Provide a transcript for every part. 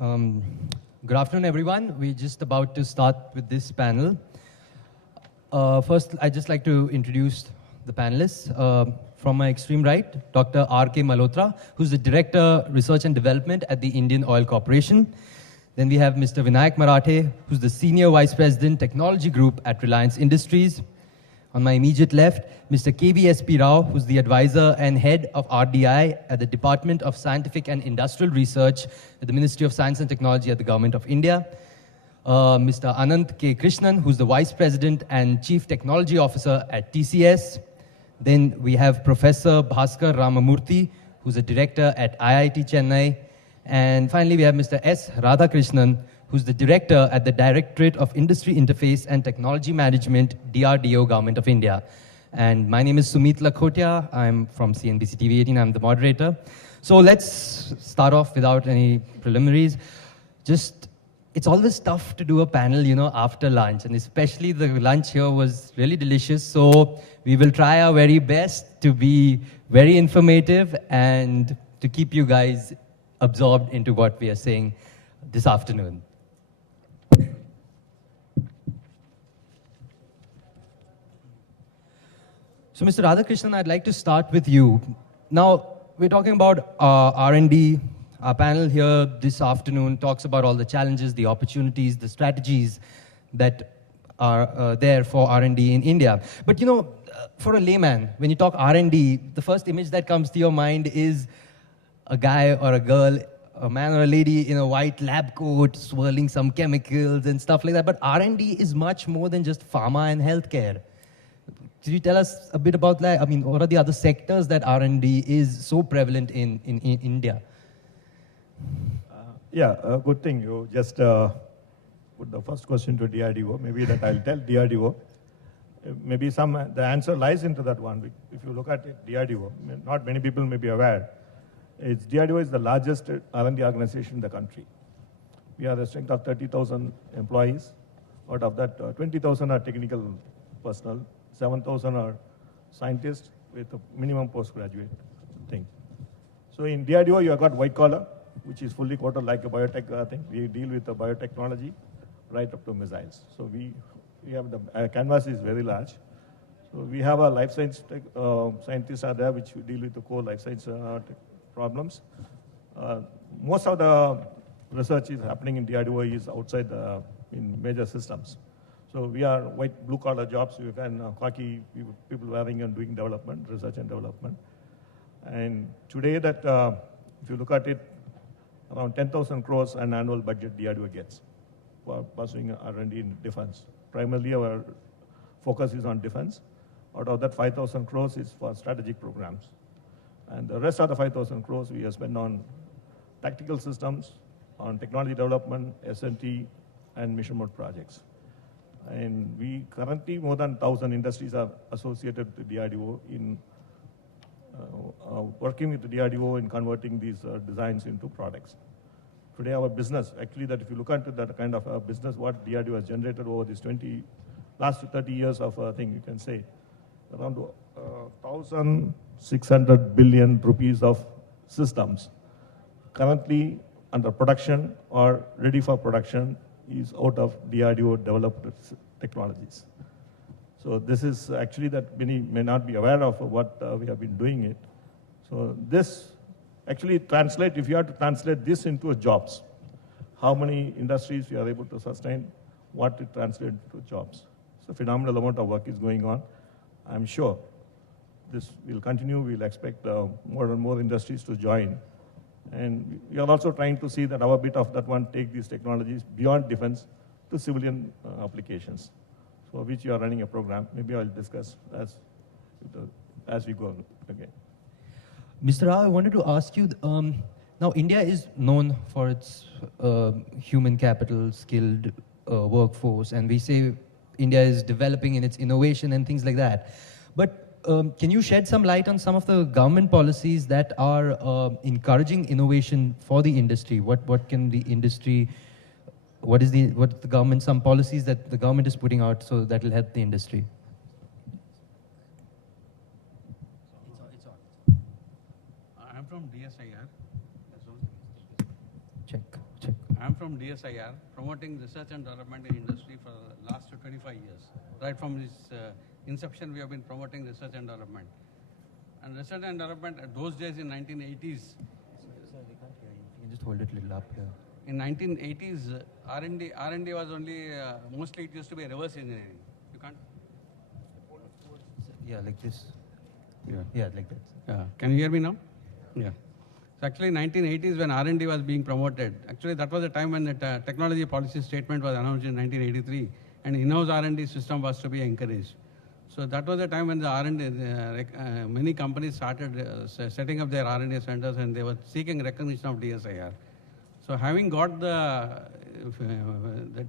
Um, Good afternoon, everyone. We're just about to start with this panel. First, I'd just like to introduce the panelists. From my extreme right, Dr. R.K. Malhotra, who's the Director, Research and Development at the Indian Oil Corporation. Then we have Mr. Vinayak Marathe, who's the Senior Vice President, Technology Group at Reliance Industries. On my immediate left, Mr. KVSP Rao, who's the advisor and head of RDI at the Department of Scientific and Industrial Research at the Ministry of Science and Technology at the Government of India. Mr. Anant K. Krishnan, who's the Vice President and Chief Technology Officer at TCS. Then we have Professor Bhaskar Ramamurthy, who's a director at IIT Chennai. And finally, we have Mr. S. Radhakrishnan, who's the director at the Directorate of Industry Interface and Technology Management, DRDO, Government of India. And my name is Sumit Lakhotia. I'm from CNBC TV 18. I'm the moderator. So let's start off without any preliminaries. It's always tough to do a panel, after lunch. And especially the lunch here was really delicious. So we will try our very best to be very informative and to keep you guys absorbed into what we are saying this afternoon. So, Mr. Radhakrishnan, I'd like to start with you. Now, we're talking about R&D. Our panel here this afternoon talks about all the challenges, the opportunities, the strategies that are there for R&D in India. But, for a layman, when you talk R&D, the first image that comes to your mind is a guy or a girl, a man or a lady in a white lab coat swirling some chemicals and stuff like that. But R&D is much more than just pharma and healthcare. Could you tell us a bit about that? I mean, what are the other sectors that R&D is so prevalent in India? Good thing you just put the first question to DRDO. Maybe that I'll tell DRDO. Maybe the answer lies into that one. If you look at it, DRDO, not many people may be aware, DRDO is the largest R&D organization in the country. We are a strength of 30,000 employees. Out of that, 20,000 are technical personnel. 7,000 are scientists with a minimum postgraduate thing. So in DRDO, you have got white collar, which is fully quoted like a biotech thing. We deal with the biotechnology right up to missiles. So we have the canvas is very large. So we have a life science scientists are there, which deal with the core life science problems. Most of the research is happening in DRDO is outside in major systems. So we are white blue collar jobs. You can khaki people wearing and doing development, research and development. And today that if you look at it, around 10,000 crores an annual budget DRDO gets for pursuing R&D in defense. Primarily our focus is on defense. Out of that 5,000 crores is for strategic programs. And the rest of the 5,000 crores we have spent on tactical systems, on technology development, S&T, and mission mode projects. And we currently, more than 1,000 industries are associated with DRDO in working with the DRDO in converting these designs into products. Today our business, actually that if you look into that kind of business, what DRDO has generated over these last 30 years of thing, you can say, around 1,600 billion rupees of systems currently under production or ready for production is out of DRDO developed technologies. So this is actually that many may not be aware of what we have been doing it. So this actually translate, if you have to translate this into jobs, how many industries we are able to sustain, what it translates to jobs. So phenomenal amount of work is going on. I'm sure this will continue. We'll expect more and more industries to join. And we are also trying to see that our bit of that one take these technologies beyond defense to civilian applications, for which you are running a program. Maybe I'll discuss as we go again. Mr. Rao, I wanted to ask you, now India is known for its human capital, skilled workforce, and we say India is developing in its innovation and things like that. But can you shed some light on some of the government policies that are encouraging innovation for the industry? What can the industry, what is the government, some policies that the government is putting out so that will help the industry? It's on. I'm from DSIR. Check. I'm from DSIR, promoting research and development in industry for the last 25 years. Right from its inception, we have been promoting research and development. And research and development, at those days in 1980s, Sir, we can't hear you. You can just hold it a little up here. in 1980s, R&D was only, mostly it used to be reverse engineering. You can't? Yeah, like this. Yeah. Yeah, like that. Can you hear me now? Yeah. So actually 1980s when R&D was being promoted, actually that was the time when the technology policy statement was announced in 1983 and in-house R&D system was to be encouraged. So that was the time when the R&D, many companies started setting up their R&D centers and they were seeking recognition of DSIR. So having got the that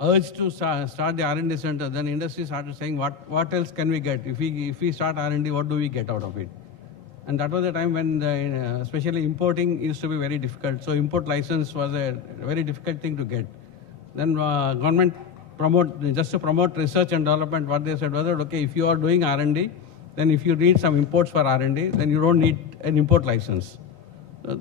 urge to start the R&D center, then industry started saying, what else can we get? If we start R&D, what do we get out of it? And that was the time when especially importing used to be very difficult. So import license was a very difficult thing to get. Then government just to promote research and development, what they said was that, okay, if you are doing R&D, then if you need some imports for R&D, then you don't need an import license.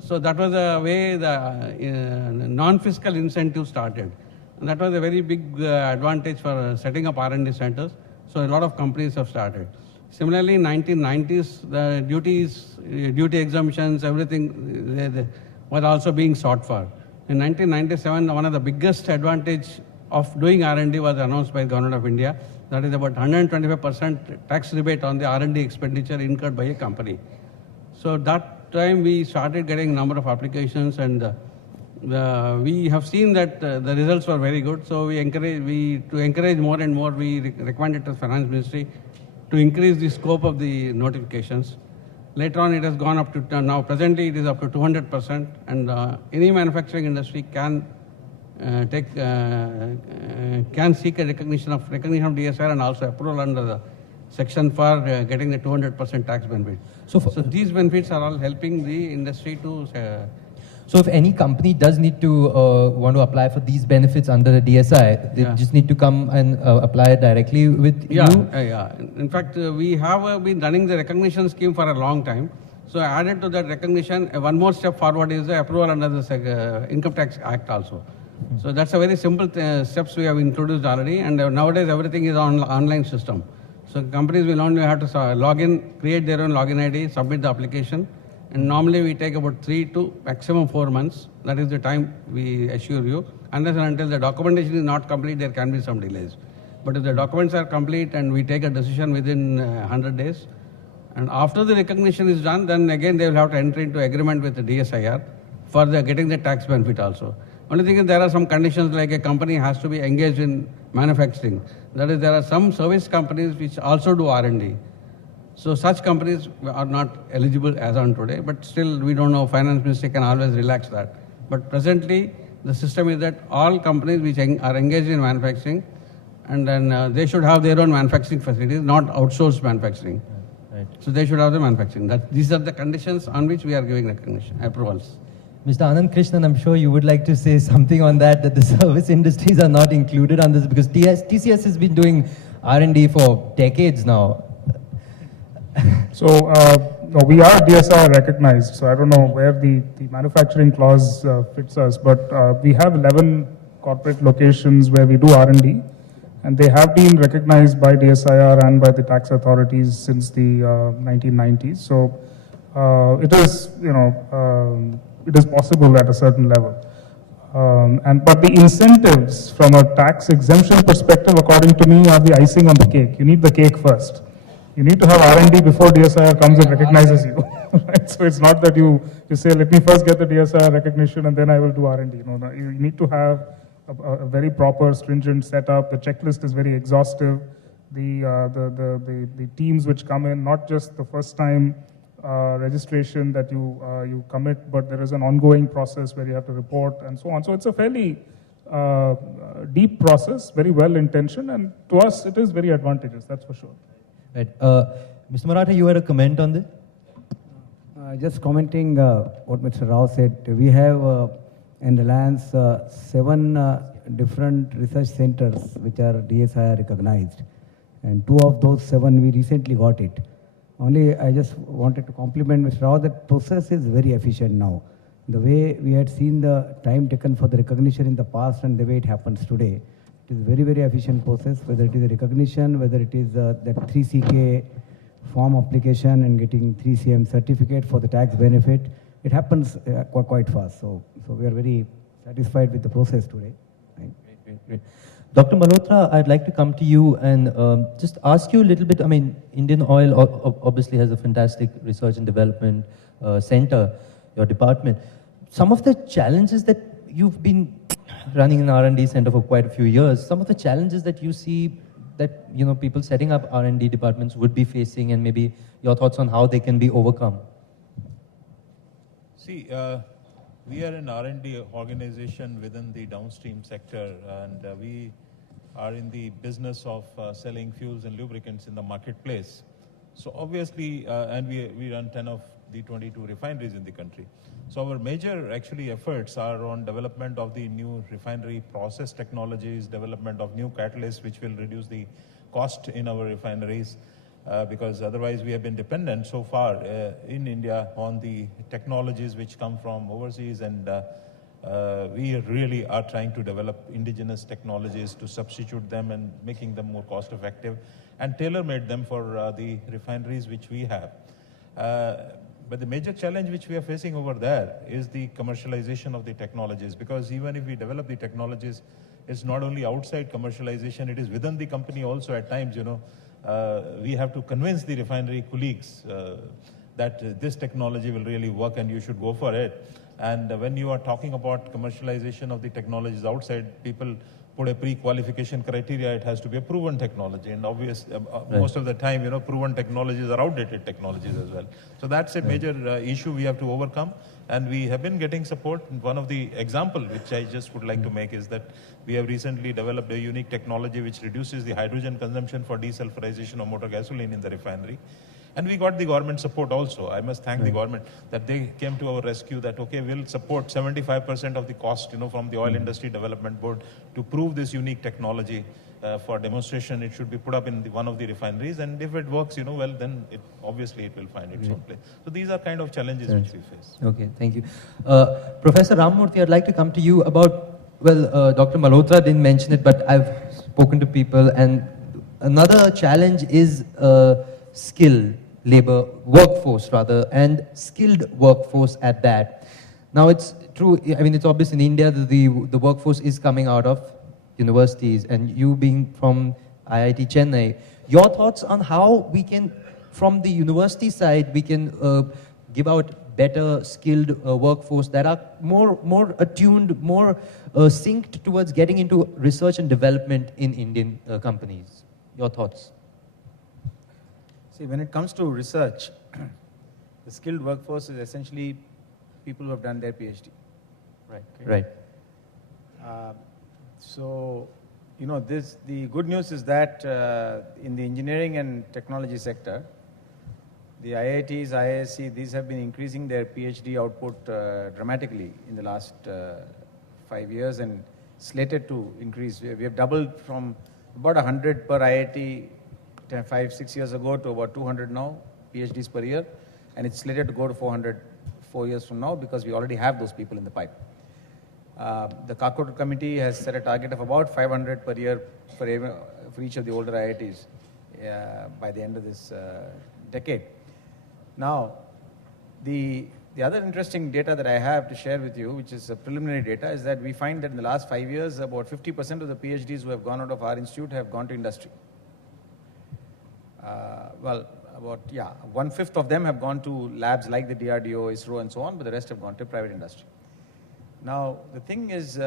So that was the way the non-fiscal incentive started. And that was a very big advantage for setting up R&D centers. So a lot of companies have started. Similarly, in 1990s, the duty exemptions, everything was also being sought for. In 1997, one of the biggest advantage of doing R&D was announced by the Government of India. That is about 125% tax rebate on the R&D expenditure incurred by a company. So that time we started getting a number of applications and we have seen that the results were very good. So to encourage more and more, we recommended to the Finance Ministry to increase the scope of the notifications. Later on, it has gone up to, now presently it is up to 200%, and any manufacturing industry can seek a recognition of DSIR and also approval under the section for getting the 200% tax benefit. So these benefits are all helping the industry to... So if any company does need to want to apply for these benefits under the DSI, they just need to come and apply directly with you? Yeah. In fact, we have been running the recognition scheme for a long time. So added to that recognition, one more step forward is the approval under the Income Tax Act also. So that's a very simple steps we have introduced already, and nowadays everything is on online system. So companies will only have to log in, create their own login ID, submit the application. And normally we take about 3 to maximum 4 months. That is the time we assure you. Unless and until the documentation is not complete, there can be some delays. But if the documents are complete and we take a decision within 100 days, and after the recognition is done, then again they will have to enter into agreement with the DSIR for getting the tax benefit also. Only thing is there are some conditions like a company has to be engaged in manufacturing. That is, there are some service companies which also do R&D. So such companies are not eligible as on today, but still we don't know, Finance Ministry can always relax that. But presently, the system is that all companies which are engaged in manufacturing, and then they should have their own manufacturing facilities, not outsourced manufacturing. Right. So they should have the manufacturing. These are the conditions on which we are giving recognition, approvals. Mr. Anand Krishnan, I'm sure you would like to say something on that the service industries are not included on this, because TCS has been doing R&D for decades now. So we are DSIR recognized, so I don't know where the manufacturing clause fits us, but we have 11 corporate locations where we do R&D, and they have been recognized by DSIR and by the tax authorities since the 1990s. So it is, it is possible at a certain level. But the incentives from a tax exemption perspective, according to me, are the icing on the cake. You need the cake first. You need to have R&D before DSIR comes and recognizes you. Right? So it's not that you say, let me first get the DSIR recognition and then I will do R&D. No, you need to have a very proper, stringent setup. The checklist is very exhaustive. The teams which come in, not just the first time registration that you commit, but there is an ongoing process where you have to report and so on. So it's a fairly deep process, very well intentioned, and to us it is very advantageous, that's for sure. Right. Mr. Maratha, you had a comment on this? Just commenting what Mr. Rao said. We have in Reliance 7 different research centers which are DSIR recognized, and 2 of those 7 we recently got it. Only I just wanted to compliment Mr. Rao that process is very efficient now. The way we had seen the time taken for the recognition in the past and the way it happens today, it is a very, very efficient process, whether it is a recognition, whether it is that 3CK form application and getting 3CM certificate for the tax benefit. It happens quite fast. So we are very satisfied with the process today. Great. Dr. Malhotra, I'd like to come to you and just ask you a little bit. I mean, Indian Oil obviously has a fantastic research and development center, your department. Some of the challenges that you've been running an R&D center for quite a few years, some of the challenges that you see that, you know, people setting up R&D departments would be facing, and maybe your thoughts on how they can be overcome. See, we are an R&D organization within the downstream sector, and we are in the business of selling fuels and lubricants in the marketplace. So obviously, and we run 10 of the 22 refineries in the country. So our major actually efforts are on development of the new refinery process technologies, development of new catalysts which will reduce the cost in our refineries, because otherwise we have been dependent so far in India on the technologies which come from overseas, and we really are trying to develop indigenous technologies to substitute them and making them more cost effective and tailor-made them for the refineries which we have. But the major challenge which we are facing over there is the commercialization of the technologies, because even if we develop the technologies, it's not only outside commercialization, it is within the company also at times, you know. We have to convince the refinery colleagues that this technology will really work and you should go for it. And when you are talking about commercialization of the technologies outside, people put a pre-qualification criteria. It has to be a proven technology, and most of the time, you know, proven technologies are outdated technologies as well. So that's a major issue we have to overcome, and we have been getting support. One of the example which I just would like to make is that we have recently developed a unique technology which reduces the hydrogen consumption for desulfurization of motor gasoline in the refinery. And we got the government support also. I must thank the government that they came to our rescue, that, okay, we'll support 75% of the cost, you know, from the Oil Industry Development Board to prove this unique technology for demonstration. It should be put up in one of the refineries, and if it works, you know, well, then obviously it will find its own place. So these are kind of challenges which we face. Okay, thank you. Professor Ramamurthy, I'd like to come to you about, well, Dr. Malhotra didn't mention it, but I've spoken to people, and another challenge is skilled labor workforce rather, and skilled workforce at that. Now it's true, I mean, it's obvious in India that the workforce is coming out of universities, and you being from IIT Chennai, your thoughts on how we can, from the university side, we can give out better skilled workforce that are more attuned, more synced towards getting into research and development in Indian companies. Your thoughts? See, when it comes to research, the skilled workforce is essentially people who have done their PhD. Right. Right. So, you know, the good news is that in the engineering and technology sector, the IITs, IISc, these have been increasing their PhD output dramatically in the last 5 years, and slated to increase. We have doubled from about 100 per IIT 5-6 years ago to about 200 now, PhDs per year, and it's slated to go to 400 4 years from now, because we already have those people in the pipe. The Kakotor committee has set a target of about 500 per year for each of the older IITs by the end of this decade. Now, the other interesting data that I have to share with you, which is preliminary data, is that we find that in the last 5 years, about 50% of the PhDs who have gone out of our institute have gone to industry. About 1/5 of them have gone to labs like the DRDO, ISRO, and so on, but the rest have gone to private industry. Now, the thing is,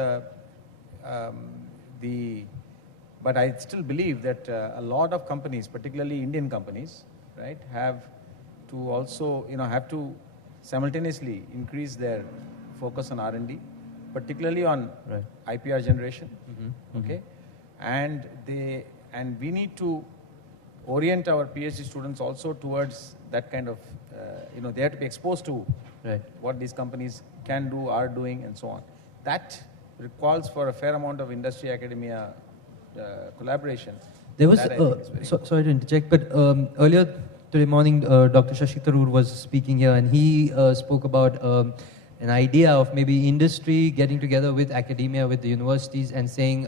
but I still believe that a lot of companies, particularly Indian companies, right, have to also, have to simultaneously increase their focus on R&D, particularly on IPR generation, okay, and we need to orient our PhD students also towards that kind of, they have to be exposed to what these companies can do, are doing, and so on. That requires for a fair amount of industry-academia collaboration. There was, sorry to interject, but earlier today morning, Dr. Shashi Tharoor was speaking here, and he spoke about an idea of maybe industry getting together with academia, with the universities, and saying,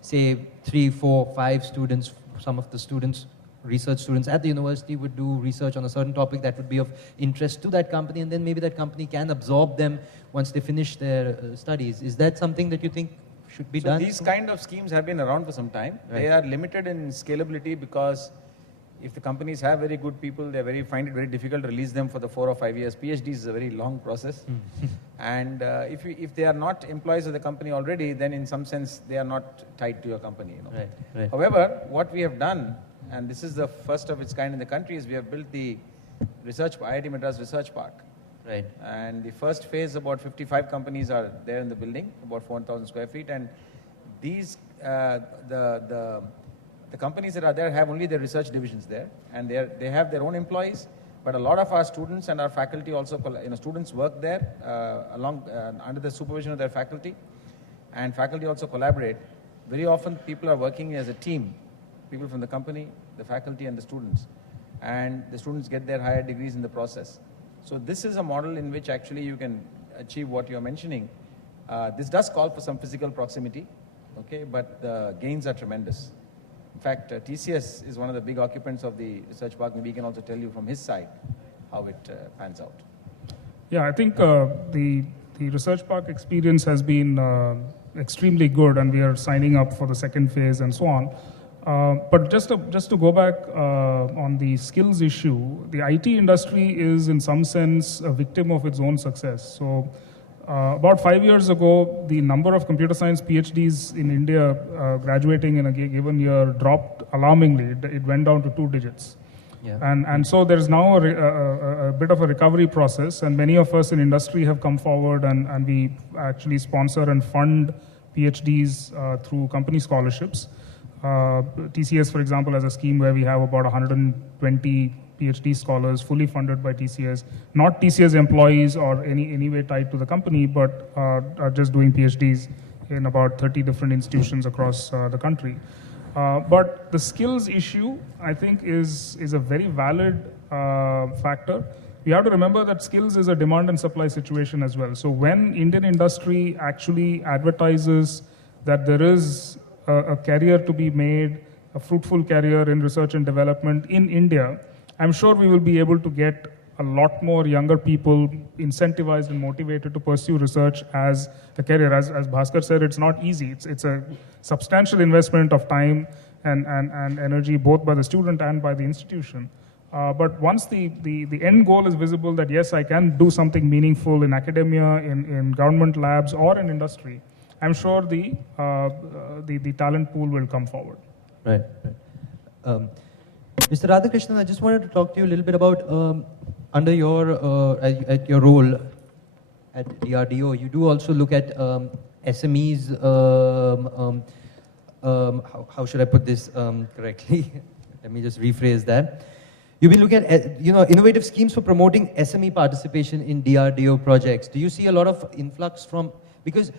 say, 3, 4, 5 students, some of the students, research students at the university would do research on a certain topic that would be of interest to that company, and then maybe that company can absorb them once they finish their studies. Is that something that you think should be done? These kind of schemes have been around for some time. Right. They are limited in scalability because if the companies have very good people, find it very difficult to release them for the 4 or 5 years. PhD is a very long process. And if they are not employees of the company already, then in some sense they are not tied to your company. You know. Right, right. However, what we have done, and this is the first of its kind in the country, is we have built the IIT Madras Research Park. Right. And the first phase, about 55 companies are there in the building, about 4,000 square feet. And these, the companies that are there have only their research divisions there, and they have their own employees. But a lot of our students and our faculty also, students work there under the supervision of their faculty, and faculty also collaborate. Very often, people are working as a team. People from the company, the faculty, and the students. And the students get their higher degrees in the process. So this is a model in which actually you can achieve what you're mentioning. This does call for some physical proximity, okay, but the gains are tremendous. In fact, TCS is one of the big occupants of the research park. Maybe he can also tell you from his side how it pans out. Yeah, I think the research park experience has been extremely good, and we are signing up for the second phase and so on. But just to go back on the skills issue, the IT industry is in some sense a victim of its own success. So about 5 years ago, the number of computer science PhDs in India graduating in a given year dropped alarmingly. It went down to 2 digits. Yeah. And so there's now a bit of a recovery process, and many of us in industry have come forward, and we actually sponsor and fund PhDs through company scholarships. TCS, for example, has a scheme where we have about 120 PhD scholars fully funded by TCS, not TCS employees or any way tied to the company, but are just doing PhDs in about 30 different institutions across the country. But the skills issue, I think, is a very valid factor. We have to remember that skills is a demand and supply situation as well. So when Indian industry actually advertises that there is a career to be made, a fruitful career in research and development in India, I'm sure we will be able to get a lot more younger people incentivized and motivated to pursue research as a career. As Bhaskar said, it's not easy. It's a substantial investment of time and energy, both by the student and by the institution. But once the end goal is visible, that yes, I can do something meaningful in academia, in government labs, or in industry, I'm sure the talent pool will come forward. Right. Mr. Radhakrishnan, I just wanted to talk to you a little bit about under your at your role at DRDO. You do also look at SMEs. How should I put this correctly? Let me just rephrase that. You've been looking at innovative schemes for promoting SME participation in DRDO projects. Do you see a lot of influx from, because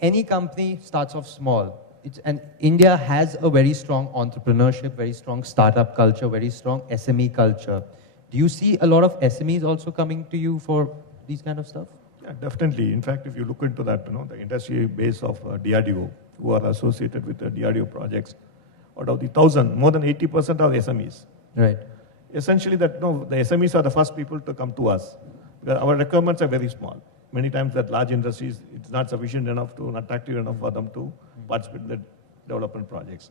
any company starts off small. And India has a very strong entrepreneurship, very strong startup culture, very strong SME culture. Do you see a lot of SMEs also coming to you for these kind of stuff? Yeah, definitely. In fact, if you look into that, the industry base of DRDO, who are associated with the DRDO projects, out of the 1,000, more than 80% are SMEs. Right. Essentially, the SMEs are the first people to come to us. Our requirements are very small. Many times that large industries, it's not sufficient enough to, attractive enough for them to participate in the development projects.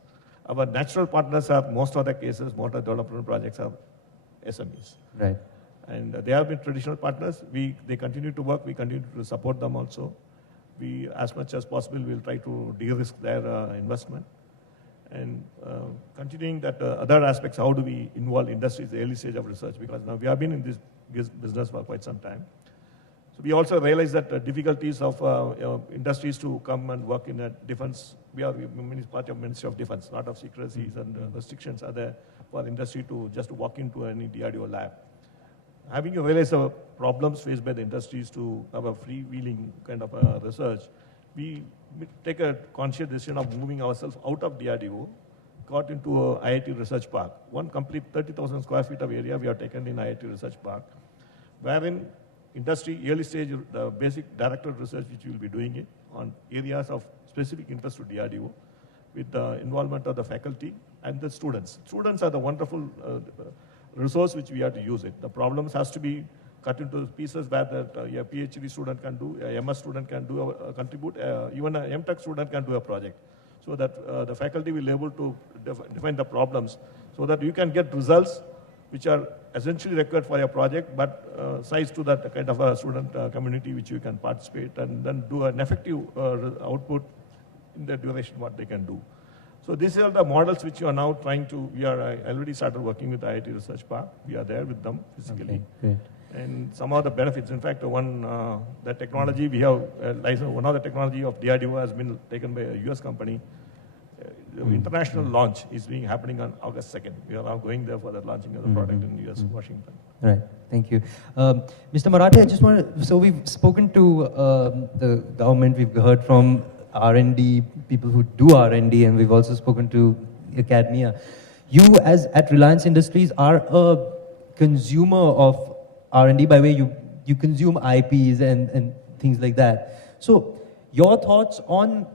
Our natural partners are, most of the cases, most of the development projects are SMEs. Right. And they have been traditional partners. They continue to work. We continue to support them also. We, as much as possible, will try to de-risk their investment. And continuing that other aspects, how do we involve industries at the early stage of research? Because now we have been in this business for quite some time. So we also realize that the difficulties of industries to come and work in a defense, we are part of Ministry of Defense, a lot of secrecies and restrictions are there for industry to just walk into any DRDO lab. Having realized the problems faced by the industries to have a freewheeling kind of research, we take a conscious decision of moving ourselves out of DRDO, got into a IIT Research Park. One complete 30,000 square feet of area we have taken in IIT Research Park, wherein industry, early stage, the basic director research which we will be doing it on areas of specific interest to DRDO with the involvement of the faculty and the students. Students are the wonderful resource which we have to use it. The problems has to be cut into pieces where that a PhD student can do, a MS student can do, contribute, even a MTech student can do a project. So that the faculty will be able to define the problems so that you can get results which are essentially required for your project, but size to that kind of a student community which you can participate and then do an effective output in the duration what they can do. So these are the models which you are now trying to, we are already started working with IIT Research Park. We are there with them physically. Okay, great. And some of the benefits, in fact, the technology we have, one of the technology of DRDO has been taken by a US company. The international launch is happening on August 2nd. We are now going there for the launching of the product in US, Washington. Right, thank you. Mr. Marathi, I just want to, so we've spoken to the government, we've heard from R&D, people who do R&D, and we've also spoken to academia. You, as at Reliance Industries, are a consumer of R&D by way you consume IPs and things like that. So your thoughts on,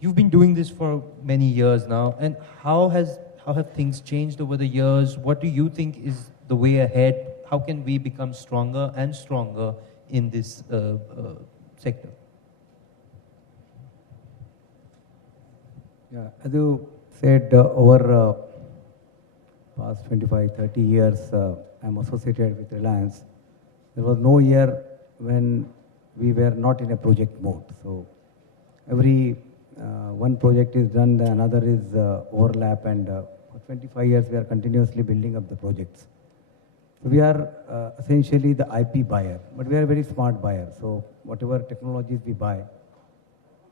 you've been doing this for many years now, and how have things changed over the years? What do you think is the way ahead? How can we become stronger and stronger in this sector? Yeah, as you said, over past 25, 30 years, I'm associated with Reliance. There was no year when we were not in a project mode. So every one project is done, the another is overlap, and for 25 years we are continuously building up the projects. So we are essentially the IP buyer, but we are a very smart buyer. So whatever technologies we buy,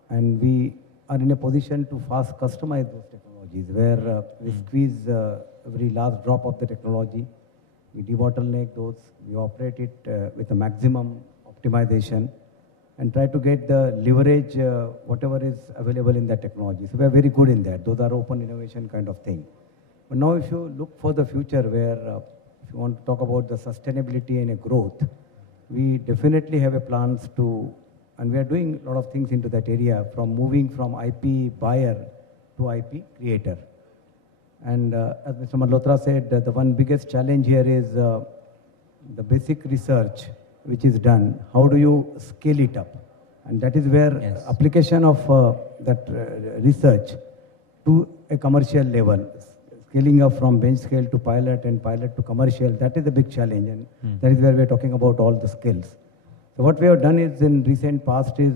and we are in a position to fast customize those technologies, where we squeeze every last drop of the technology, we debottleneck those, we operate it with a maximum optimization, and try to get the leverage whatever is available in that technology. So we are very good in that. Those are open innovation kind of thing. But now if you look for the future, where if you want to talk about the sustainability and a growth, we definitely have a plans to, and we are doing a lot of things into that area, from moving from IP buyer to IP creator. And as Mr. Malhotra said, the one biggest challenge here is the basic research which is done. How do you scale it up? And that is where application of that research to a commercial level, scaling up from bench scale to pilot and pilot to commercial, that is a big challenge. And that is where we are talking about all the skills. So what we have done is, in recent past, is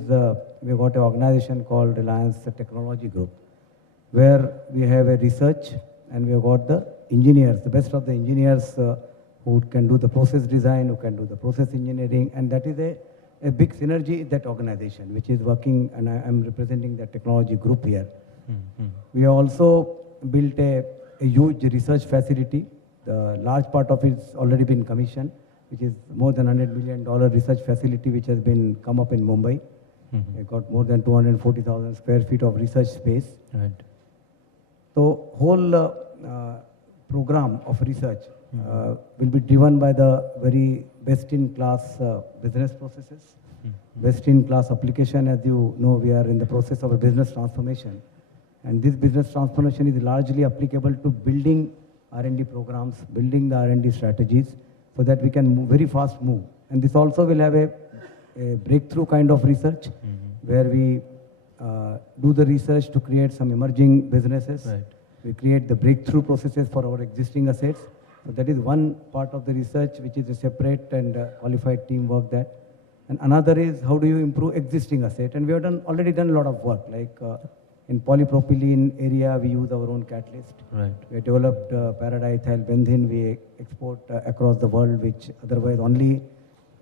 we have got an organization called Reliance Technology Group, where we have a research and we have got the engineers, the best of the engineers who can do the process design, who can do the process engineering, and that is a big synergy in that organization, which is working, and I am representing the technology group here. We have also built a huge research facility. The large part of it has already been commissioned, which is more than $100 million research facility, which has been come up in Mumbai. We got more than 240,000 square feet of research space. Right. So whole program of research will be driven by the very best-in-class business processes, best-in-class application. As you know, we are in the process of a business transformation. And this business transformation is largely applicable to building R&D programs, building the R&D strategies, so that we can very fast move. And this also will have a breakthrough kind of research, where we do the research to create some emerging businesses. Right. We create the breakthrough processes for our existing assets. So that is one part of the research, which is a separate and qualified team work that. And another is, how do you improve existing asset? And we have already done a lot of work, like in polypropylene area, we use our own catalyst. Right. We have developed paradiethyl benzene, we export across the world, which otherwise only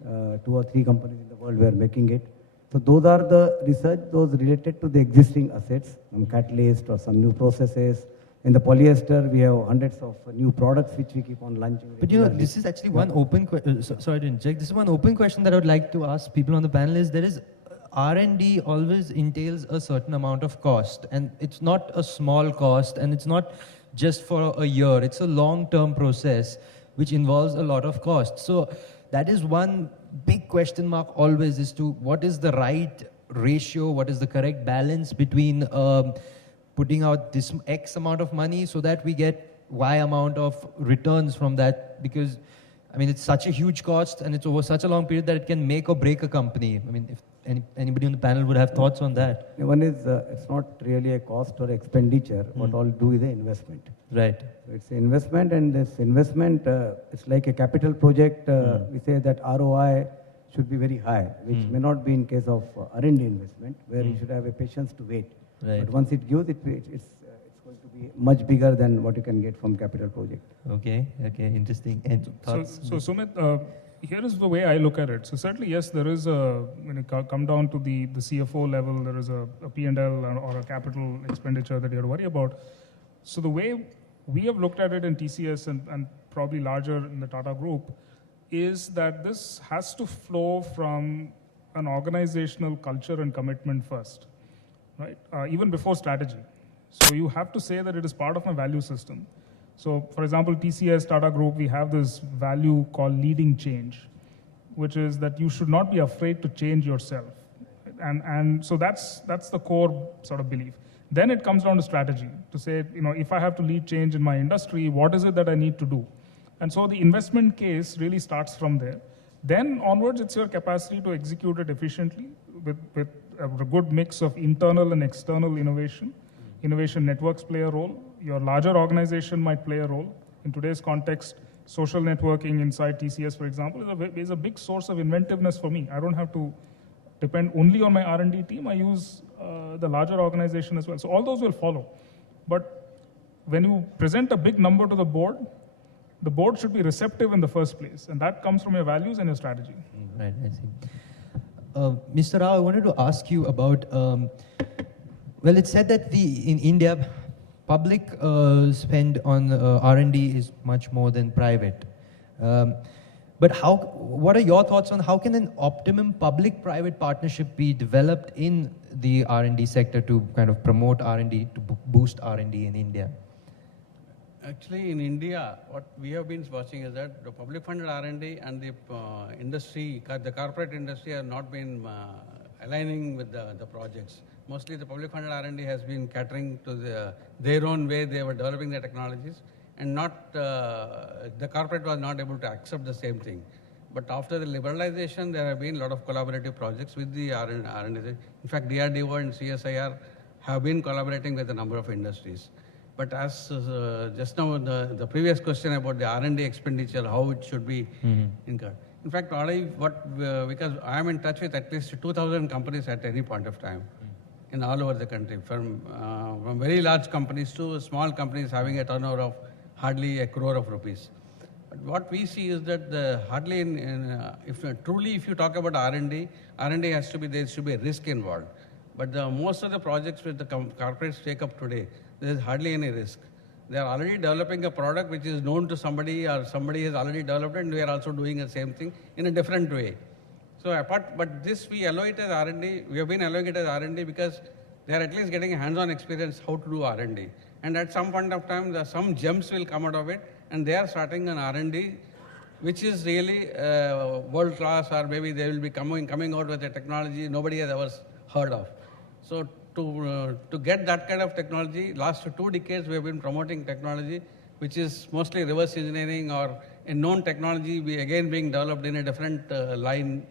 2 or 3 companies in the world were making it. So those are the research, those related to the existing assets, some catalyst or some new processes. In the polyester, we have hundreds of new products which we keep on launching. But you know, this is actually one open question. Sorry to interject. This is one open question that I would like to ask people on the panel. Is there is R&D always entails a certain amount of cost, and it's not a small cost, and it's not just for a year. It's a long-term process which involves a lot of cost. So that is one big question mark always, as to what is the right ratio, what is the correct balance between putting out this X amount of money so that we get Y amount of returns from that, because I mean, it's such a huge cost and it's over such a long period that it can make or break a company. I mean, if anybody on the panel would have thoughts on that. One is, it's not really a cost or expenditure. What all do is an investment. Right. So it's an investment, and this investment, it's like a capital project. We say that ROI should be very high, which may not be in case of R&D investment, where you should have a patience to wait. Right. But once it gives, it's going to be much bigger than what you can get from capital project. Okay, interesting. And thoughts? So Sumit, here is the way I look at it. So certainly, yes, there is when it come down to the CFO level, there is a P&L or a capital expenditure that you have to worry about. So the way we have looked at it in TCS and probably larger in the Tata Group is that this has to flow from an organizational culture and commitment first, right? Even before strategy. So you have to say that it is part of my value system. So for example, TCS, Tata Group, we have this value called leading change, which is that you should not be afraid to change yourself. And so that's the core sort of belief. Then it comes down to strategy, to say, if I have to lead change in my industry, what is it that I need to do? And so the investment case really starts from there. Then onwards, it's your capacity to execute it efficiently with a good mix of internal and external innovation. Innovation networks play a role. Your larger organization might play a role. In today's context, social networking inside TCS, for example, is a big source of inventiveness for me. I don't have to depend only on my R&D team. I use the larger organization as well. So all those will follow. But when you present a big number to the board should be receptive in the first place. And that comes from your values and your strategy. Right, I see. Mr. Rao, I wanted to ask you about, well, it's said that in India, public spend on R&D is much more than private. But what are your thoughts on how can an optimum public-private partnership be developed in the R&D sector to kind of promote R&D, to boost R&D in India? Actually, in India, what we have been watching is that the public-funded R&D and the industry, the corporate industry, have not been aligning with the projects. Mostly, the public-funded R&D has been catering to their own way. They were developing their technologies, and the corporate was not able to accept the same thing. But after the liberalization, there have been a lot of collaborative projects with the R&D. In fact, DRDO and CSIR have been collaborating with a number of industries. But as just now, the previous question about the R&D expenditure, how it should be incurred. In fact, because I am in touch with at least 2,000 companies at any point of time in all over the country, from very large companies to small companies having a turnover of hardly 1 crore of rupees. But what we see is that if you talk about R&D has to be, there should be a risk involved. But most of the projects with the corporates take up today, there is hardly any risk. They are already developing a product which is known to somebody, or somebody has already developed it, and we are also doing the same thing in a different way. So but this we allow it as R&D. We have been allowing it as R&D because they are at least getting a hands-on experience how to do R&D. And at some point of time, some gems will come out of it, and they are starting an R&D which is really world-class, or maybe they will be coming out with a technology nobody has ever heard of. So to get that kind of technology, last 2 decades we have been promoting technology which is mostly reverse engineering or a known technology again being developed in a different line,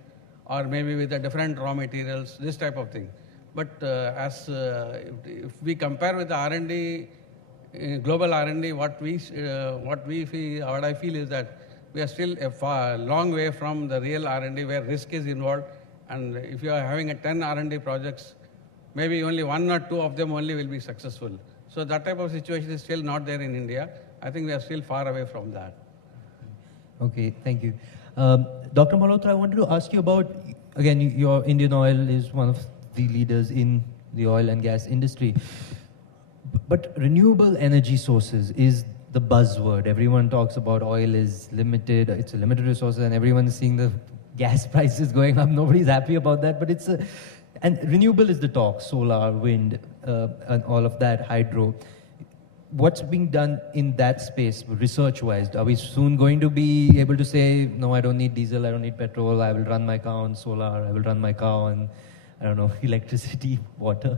or maybe with a different raw materials, this type of thing. But if we compare with the R&D, global R&D, what I feel is that we are still a long way from the real R&D where risk is involved. And if you are having a 10 R&D projects, maybe only 1 or 2 of them only will be successful. So that type of situation is still not there in India. I think we are still far away from that. Okay, thank you. Dr. Malhotra, I wanted to ask you about, again, your Indian Oil is one of the leaders in the oil and gas industry. But renewable energy sources is the buzzword. Everyone talks about oil is limited, it's a limited resource, and everyone's seeing the gas prices going up. Nobody's happy about that, but and renewable is the talk, solar, wind, and all of that, hydro. what's being done in that space, research-wise? Are we soon going to be able to say, no, I don't need diesel, I don't need petrol, I will run my car on solar, I will run my car on, I don't know, electricity, water?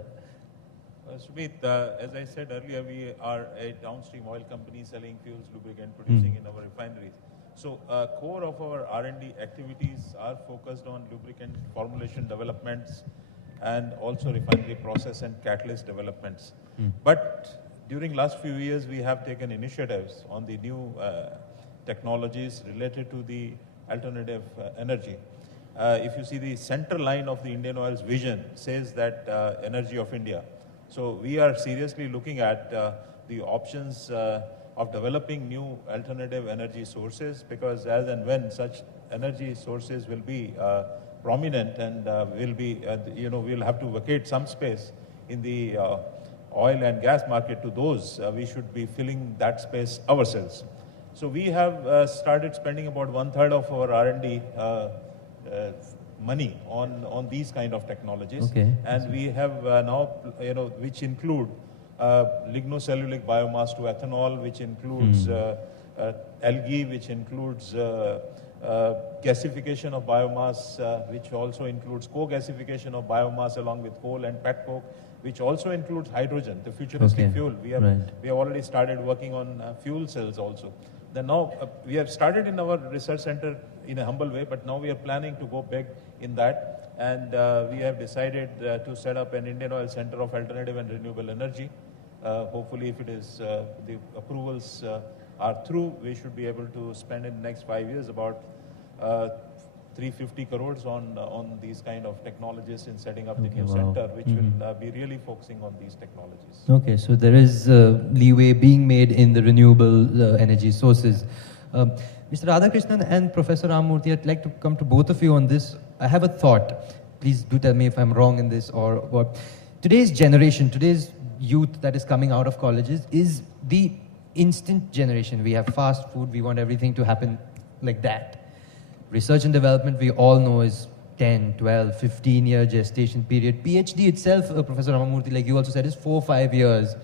Sumit, as I said earlier, we are a downstream oil company selling fuels, lubricant, producing in our refineries. So core of our R&D activities are focused on lubricant formulation developments and also refinery process and catalyst developments. But during last few years, we have taken initiatives on the new technologies related to the alternative energy. If you see the center line of the Indian Oil's vision says that energy of India. So we are seriously looking at the options of developing new alternative energy sources, because as and when such energy sources will be prominent and will be, we'll have to vacate some space in the oil and gas market to those, we should be filling that space ourselves. So we have started spending about 1/3 of our R&D money on these kind of technologies. Okay. And we have now, which include lignocellulosic biomass to ethanol, which includes algae, which includes gasification of biomass, which also includes co-gasification of biomass along with coal and petcoke, which also includes hydrogen, the futuristic fuel. We have already started working on fuel cells also. Then now we have started in our research center in a humble way, but now we are planning to go big in that. And we have decided to set up an Indian Oil Center of Alternative and Renewable Energy. Hopefully, if it is the approvals are through, we should be able to spend in the next 5 years about 350 crores on these kind of technologies in setting up the new center, which will be really focusing on these technologies. Okay, so there is leeway being made in the renewable energy sources. Mr. Radhakrishnan and Professor Ramamurthy, I'd like to come to both of you on this. I have a thought. Please do tell me if I'm wrong in this or what. Today's generation, today's youth that is coming out of colleges is the instant generation. We have fast food, we want everything to happen like that. Research and development, we all know, is 10, 12, 15-year gestation period. PhD itself, Professor Ramamurthy, like you also said, is 4 or 5 years.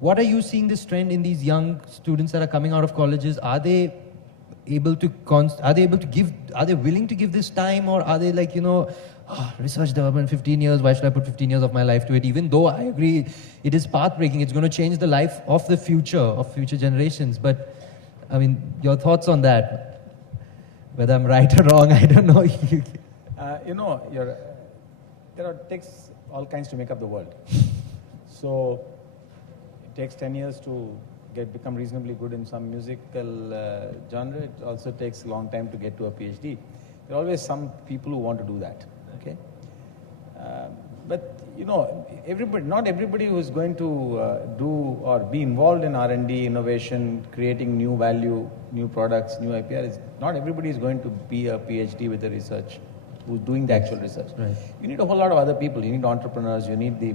What are you seeing this trend in these young students that are coming out of colleges? Are they able to are they willing to give this time, or are they like, research development, 15 years, why should I put 15 years of my life to it? Even though I agree, it is path-breaking, it's going to change the life of the future, of future generations. But, I mean, your thoughts on that? Whether I'm right or wrong, I don't know. It takes all kinds to make up the world. So it takes 10 years to become reasonably good in some musical genre. It also takes a long time to get to a PhD. There are always some people who want to do that. Okay, but not everybody who is going to do or be involved in R&D, innovation, creating new value, new products, new IPR, not everybody is going to be a PhD with the research, who's doing the actual research. Right. You need a whole lot of other people. You need entrepreneurs, you need the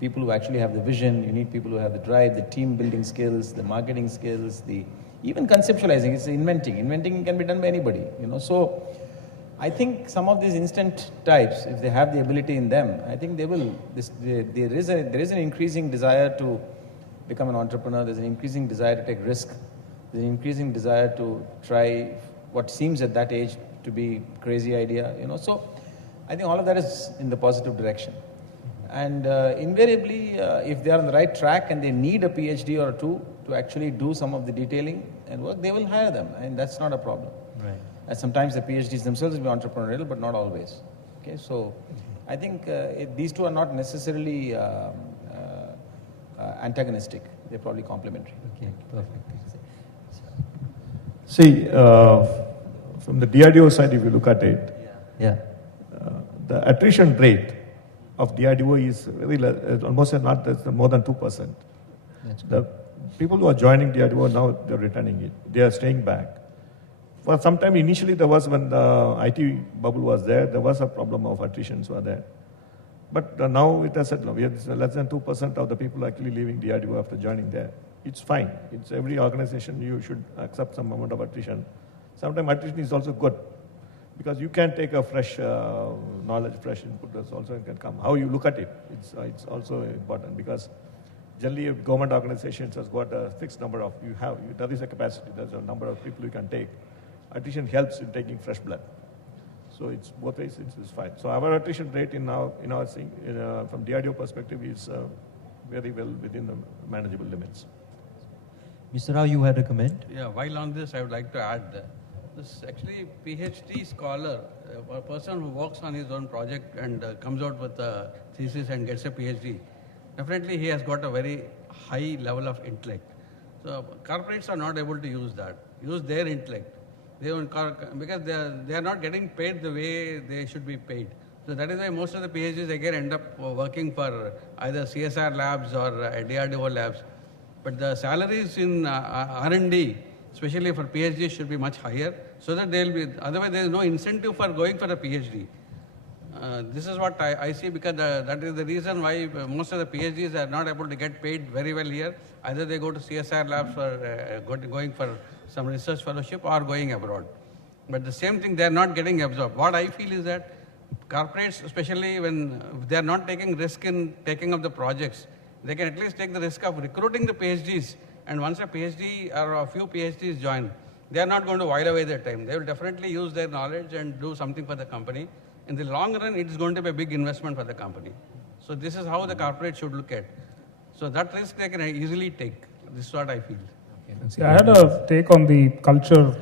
people who actually have the vision, you need people who have the drive, the team building skills, the marketing skills, even conceptualizing, it's inventing. Inventing can be done by anybody, So I think some of these instant types, if they have the ability in them, I think they will. There is an increasing desire to become an entrepreneur. There's an increasing desire to take risk. There's an increasing desire to try what seems at that age to be crazy idea. So I think all of that is in the positive direction. And invariably, if they are on the right track and they need a PhD or two to actually do some of the detailing and work, they will hire them, and that's not a problem. Right. And sometimes the PhDs themselves will be entrepreneurial, but not always. Okay, so I think these two are not necessarily antagonistic. They're probably complementary. Okay, perfect. See, from the DRDO side, if you look at it, the attrition rate of DRDO is very almost more than 2%. The people who are joining DRDO now, they're returning it. They are staying back. For some time, initially there was, when the IT bubble was there was a problem of attritions were there. But now it has settled. We have less than 2% of the people actually leaving DRDO after joining there. It's fine. It's every organization, you should accept some amount of attrition. Sometimes attrition is also good, because you can take a fresh knowledge, fresh input also can come. How you look at it, it's also important, because generally government organizations has got a fixed number of, there is a capacity, there's a number of people you can take. Attrition helps in taking fresh blood. So it's both ways, it's fine. So our attrition rate from DRDO perspective is very well within the manageable limits. Mr. Rao, you had a comment? Yeah, while on this, I would like to add that this actually PhD scholar, a person who works on his own project and comes out with a thesis and gets a PhD, definitely he has got a very high level of intellect. So corporates are not able to use their intellect. Because they are not getting paid the way they should be paid. So that is why most of the PhDs again end up working for either CSR labs or DRDO labs. But the salaries in R&D, especially for PhDs, should be much higher, so that otherwise there is no incentive for going for a PhD. This is what I see, because that is the reason why most of the PhDs are not able to get paid very well here. Either they go to CSR labs for going for some research fellowship or going abroad. But the same thing, they are not getting absorbed. What I feel is that corporates, especially when they are not taking risk in taking up the projects, they can at least take the risk of recruiting the PhDs. And once a PhD or a few PhDs join, they are not going to while away their time. They will definitely use their knowledge and do something for the company. In the long run, it is going to be a big investment for the company. So this is how the corporate should look at. So that risk they can easily take. This is what I feel. See, I had a take on the culture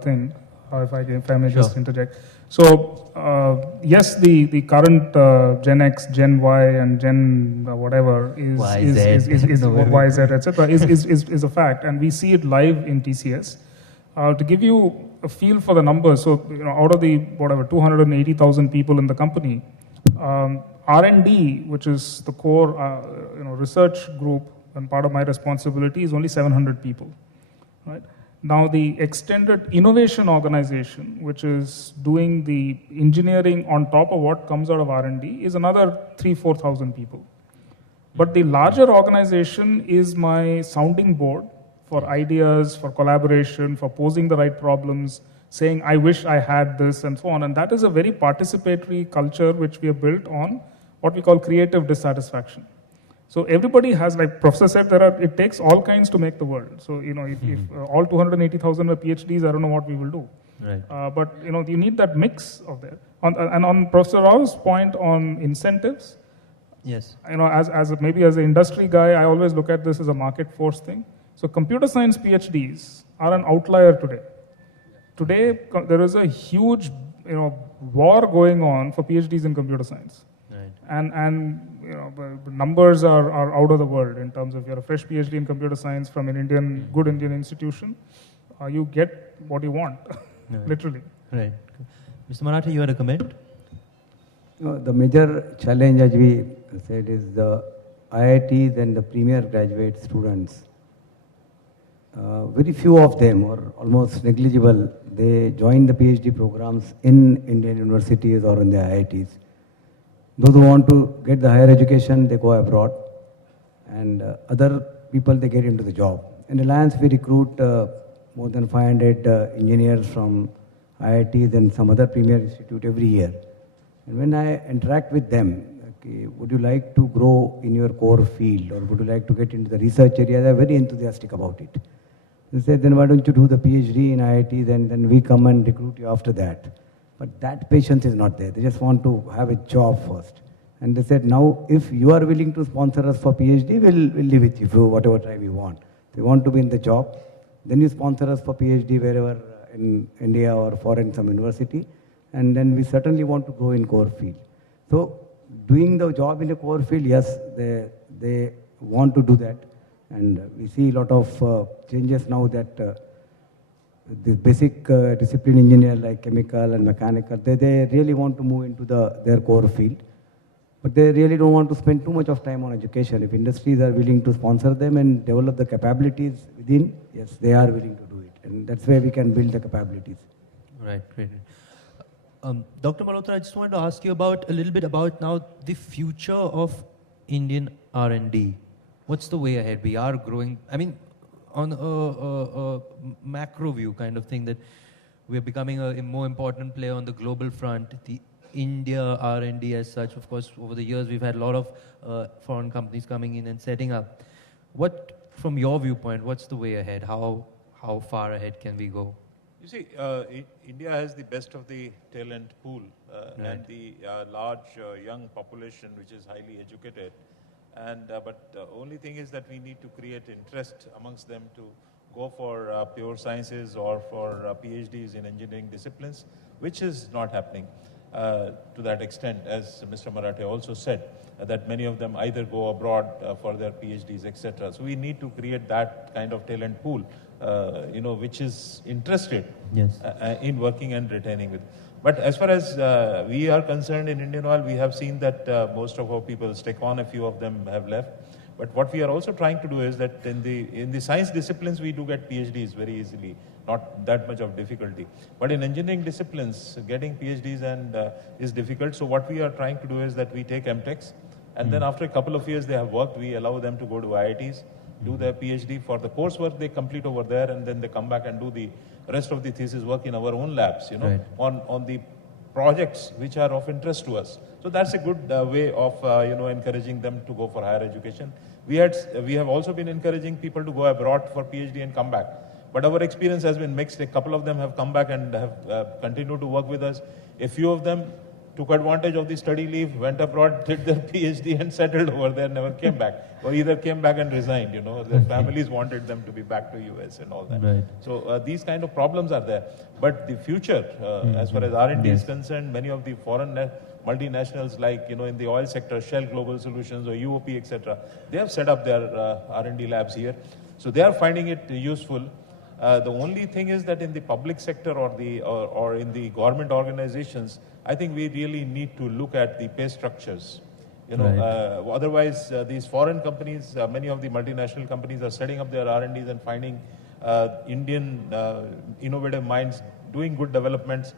thing, if I may just interject. So, yes, the current Gen X, Gen Y, and Gen whatever YZ, etc., is a fact, and we see it live in TCS. To give you a feel for the numbers, so out of the 280,000 people in the company, R&D, which is the core research group and part of my responsibility, is only 700 people. Right? Now, the extended innovation organization, which is doing the engineering on top of what comes out of R&D, is another 3,000-4,000 people. But the larger organization is my sounding board for ideas, for collaboration, for posing the right problems, saying, I wish I had this, and so on. And that is a very participatory culture which we have built on what we call creative dissatisfaction. So everybody has, like Professor said, it takes all kinds to make the world. So, if all 280,000 are PhDs, I don't know what we will do. Right. But, you need that mix of that. And on Professor Rao's point on incentives, yes. As an industry guy, I always look at this as a market force thing. So computer science PhDs are an outlier today. Today, there is a huge, war going on for PhDs in computer science. Right. And the numbers are out of the world in terms of you're a fresh PhD in computer science from an good Indian institution, you get what you want, right. literally. Right. Mr. Maratha, you had a comment? The major challenge, as we said, is the IITs and the premier graduate students. Very few of them, or almost negligible, they join the PhD programs in Indian universities or in the IITs. Those who want to get the higher education, they go abroad. And other people, they get into the job. In Reliance, we recruit more than 500 engineers from IITs and some other premier institute every year. And when I interact with them, okay, would you like to grow in your core field, or would you like to get into the research area? They're very enthusiastic about it. They say, then why don't you do the PhD in IITs, and then we come and recruit you after that. But that patience is not there. They just want to have a job first. And they said, now, if you are willing to sponsor us for PhD, we'll live with you for whatever time you want. If you want to be in the job, then you sponsor us for PhD wherever in India or foreign some university. And then we certainly want to grow in core field. So doing the job in a core field, yes, they want to do that. And we see a lot of changes now that the basic discipline engineer like chemical and mechanical, they really want to move into their core field. But they really don't want to spend too much of time on education. If industries are willing to sponsor them and develop the capabilities within, yes, they are willing to do it. And that's where we can build the capabilities. Right, great. Dr. Malhotra, I just wanted to ask you a little bit about now the future of Indian R&D. What's the way ahead? We are growing, I mean, on a macro view kind of thing, that we're becoming a more important player on the global front. The India R&D as such? Of course, over the years, we've had a lot of foreign companies coming in and setting up. What, from your viewpoint, what's the way ahead? How far ahead can we go? You see, India has the best of the talent pool and the large young population which is highly educated. And but the only thing is that we need to create interest amongst them to go for pure sciences or for PhDs in engineering disciplines, which is not happening to that extent, as Mr. Marathe also said, that many of them either go abroad for their PhDs, etc. So we need to create that kind of talent pool, which is interested in working and retaining with. But as far as we are concerned in Indian Oil, we have seen that most of our people stick on, a few of them have left. But what we are also trying to do is that in the science disciplines, we do get PhDs very easily, not that much of difficulty. But in engineering disciplines, getting PhDs is difficult. So what we are trying to do is that we take MTechs, and then after a couple of years they have worked, we allow them to go to IITs, do their PhD. For the coursework they complete over there, and then they come back and do the rest of the thesis work in our own labs, on the projects which are of interest to us. So that's a good way of encouraging them to go for higher education. We have also been encouraging people to go abroad for PhD and come back. But our experience has been mixed. A couple of them have come back and have continued to work with us. A few of them took advantage of the study leave, went abroad, did their PhD and settled over there, never came back. Or either came back and resigned, Their families wanted them to be back to US and all that. Right. So these kind of problems are there. But the future, as far as R&D is concerned, many of the foreign multinationals like, in the oil sector, Shell Global Solutions or UOP, etc., they have set up their R&D labs here. So they are finding it useful. The only thing is that in the public sector or in the government organizations, I think we really need to look at the pay structures. Otherwise, these foreign companies, many of the multinational companies are setting up their R&Ds and finding Indian innovative minds doing good developments,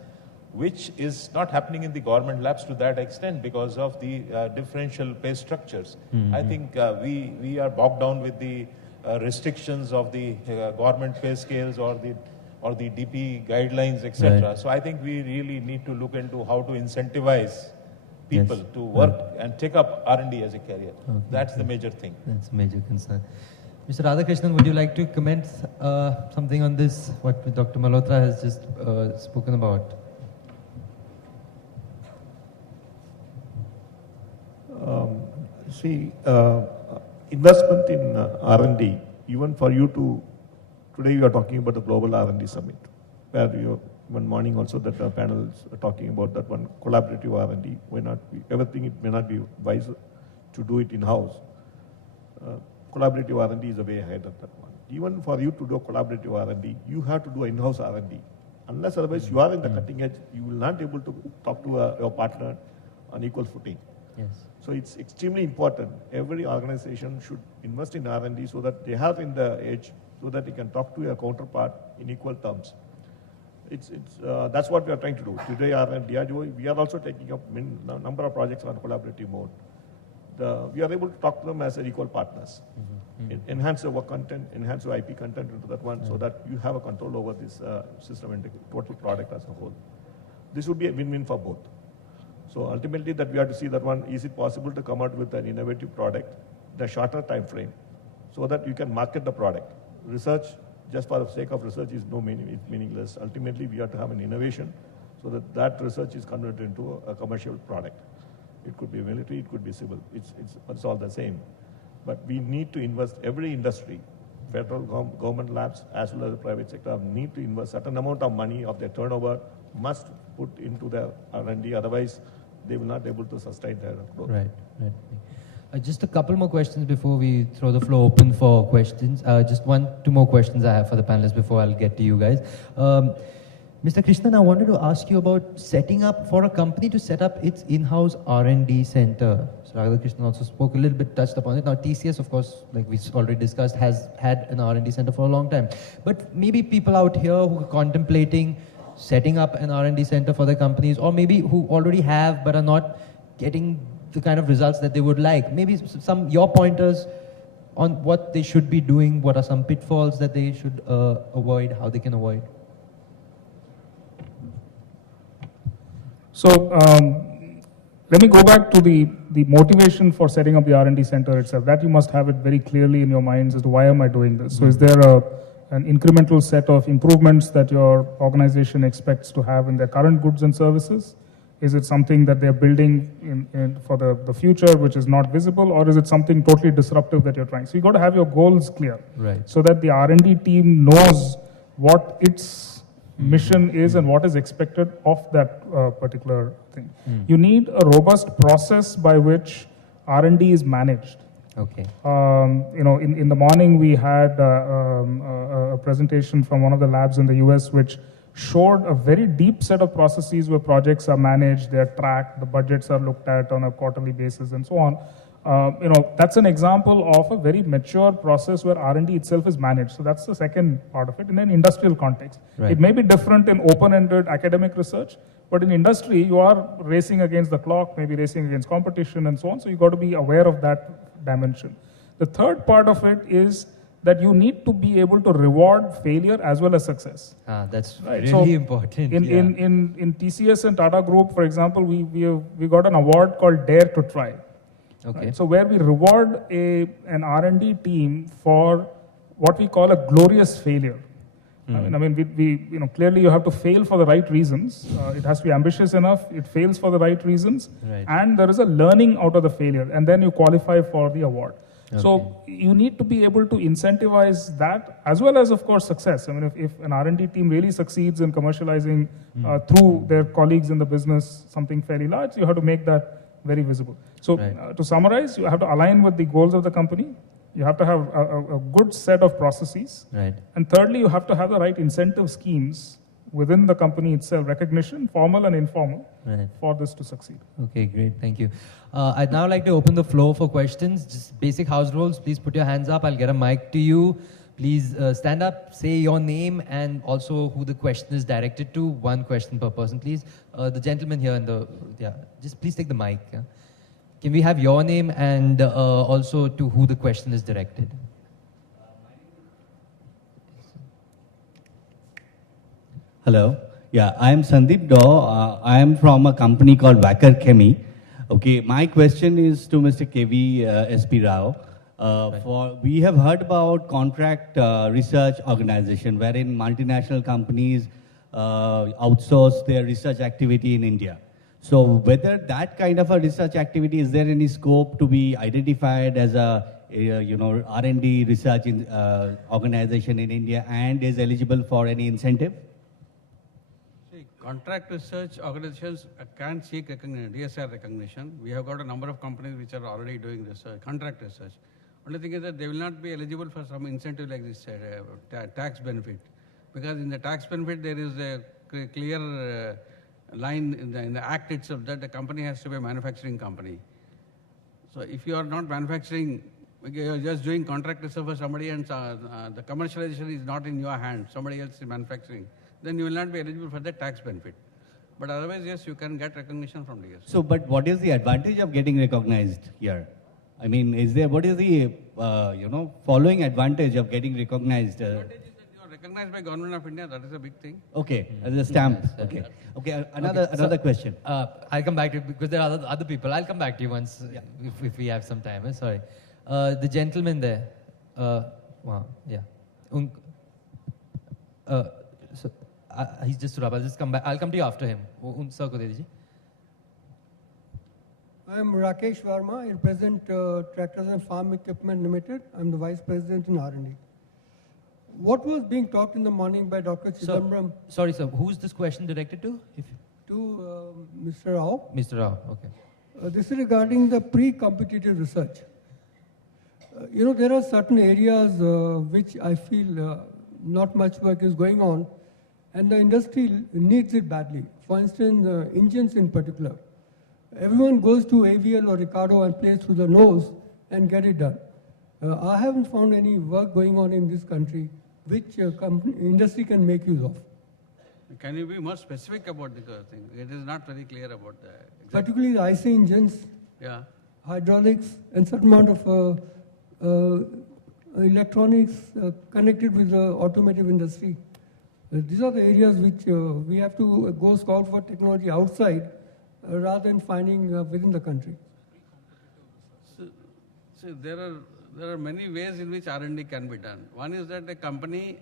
which is not happening in the government labs to that extent because of the differential pay structures. I think we are bogged down with the restrictions of the government pay scales or the DP guidelines, etc. Right. So I think we really need to look into how to incentivize people to work and take up R&D as a career. That's the major thing. That's a major concern. Mr. Radhakrishnan, would you like to comment something on this, what Dr. Malhotra has just spoken about? Investment in R&D, even for you to, today you are talking about the Global R&D Summit, where one morning also that the panels are talking about that one collaborative R&D. Everything it may not be wise to do it in-house. Collaborative R&D is a way ahead of that one. Even for you to do collaborative R&D, you have to do in-house R&D. Unless otherwise you are in the cutting edge, you will not be able to talk to your partner on equal footing. Yes. So it's extremely important. Every organization should invest in R&D so that they have in the edge, so that they can talk to your counterpart in equal terms. That's what we are trying to do. Today, at DRDO, we are also taking up a number of projects on collaborative mode. We are able to talk to them as equal partners. Enhance the work content, enhance the IP content into that one, so that you have a control over this system and the total product as a whole. This would be a win-win for both. So ultimately, that we have to see that one, is it possible to come out with an innovative product in a shorter time frame, so that you can market the product. Research, just for the sake of research, is it's meaningless. Ultimately, we have to have an innovation, so that research is converted into a commercial product. It could be military, it could be civil. It's all the same. But we need to invest, every industry, federal government labs as well as the private sector, need to invest certain amount of money of their turnover, must put into their R&D, otherwise they will not be able to sustain their growth. Right. Just a couple more questions before we throw the floor open for questions. Just two more questions I have for the panelists before I'll get to you guys. Mr. Krishnan, I wanted to ask you about setting up, for a company to set up its in-house R&D center. So Radhakrishnan also spoke a little bit, touched upon it. Now TCS, of course, like we already discussed, has had an R&D center for a long time. But maybe people out here who are contemplating setting up an R&D center for their companies, or maybe who already have but are not getting the kind of results that they would like. Maybe your pointers on what they should be doing, what are some pitfalls that they should avoid, how they can avoid. So let me go back to the motivation for setting up the R&D center itself. That you must have it very clearly in your minds as to why am I doing this. So is there an incremental set of improvements that your organization expects to have in their current goods and services? Is it something that they're building for the future which is not visible, or is it something totally disruptive that you're trying? So you got to have your goals clear, Right. so that the R&D team knows what its mission is and what is expected of that particular thing. You need a robust process by which R&D is managed. Okay. In the morning we had a presentation from one of the labs in the US which showed a very deep set of processes where projects are managed, they're tracked, the budgets are looked at on a quarterly basis and so on. That's an example of a very mature process where R&D itself is managed. So that's the second part of it. In an industrial context, Right. it may be different in open-ended academic research, but in industry, you are racing against the clock, maybe racing against competition and so on. So you got to be aware of that dimension. The third part of it is that you need to be able to reward failure as well as success. That's Right. really So important. In, yeah. in TCS and Tata Group, for example, we got an award called Dare to Try. Okay. Right? So where we reward an R&D team for what we call a glorious failure. I mean, we clearly you have to fail for the right reasons. It has to be ambitious enough. It fails for the right reasons, Right. and there is a learning out of the failure, and then you qualify for the award. So you need to be able to incentivize that as well as, of course, success. I mean, if an R&D team really succeeds in commercializing through their colleagues in the business something fairly large, you have to make that very visible. So Right. to summarize, you have to align with the goals of the company. You have to have a good set of processes. Right. And thirdly, you have to have the right incentive schemes within the company itself, recognition, formal and informal, Right. for this to succeed. Okay, great. Thank you. I'd now like to open the floor for questions. Just basic house rules. Please put your hands up. I'll get a mic to you. Please stand up, say your name and also who the question is directed to. One question per person, please. The gentleman here just please take the mic. Yeah? Can we have your name and also to who the question is directed? Hello. Yeah, I am Sandeep Daw. I am from a company called Wacker Chemi. Okay, my question is to Mr. KV SP Rao. We have heard about contract research organization wherein multinational companies outsource their research activity in India. So whether that kind of a research activity, is there any scope to be identified as a R&D research organization in India and is eligible for any incentive? See, contract research organizations can seek recognition, DSR recognition. We have got a number of companies which are already doing research, contract research. Only thing is that they will not be eligible for some incentive like this tax benefit. Because in the tax benefit, there is a clear line in the act itself that the company has to be a manufacturing company. So if you are not manufacturing, you are just doing contract research for somebody and the commercialization is not in your hand, somebody else is manufacturing, then you will not be eligible for the tax benefit. But otherwise, yes, you can get recognition from DSR. So, but what is the advantage of getting recognized here? I mean, what is the, following advantage of getting recognized? Advantage is that you are recognized by Government of India, that is a big thing. Okay, as a stamp. Okay. Okay, another question. I'll come back to you because there are other people. I'll come back to you once if we have some time. Sorry. The gentleman there. Wow, yeah. He's just stood up. I'll just come back. I'll come to you after him. Sir, ko de dijiye. I am Rakesh Verma. I represent Tractors and Farm Equipment Limited. I'm the Vice President in R&D. What was being talked in the morning by Dr. Chidambaram Sorry, sir. Who's this question directed to? to Mr. Rao? Mr. Rao. Okay. This is regarding the pre-competitive research. There are certain areas which I feel not much work is going on, and the industry needs it badly. For instance, engines in particular. Everyone goes to AVL or Ricardo and plays through the nose and get it done. I haven't found any work going on in this country which industry can make use of. Can you be more specific about the thing? It is not very clear about the exact. Particularly the IC engines, Yeah. hydraulics, and certain amount of electronics connected with the automotive industry. These are the areas which we have to go scout for technology outside rather than finding within the country. So there are many ways in which R&D can be done. One is that a company,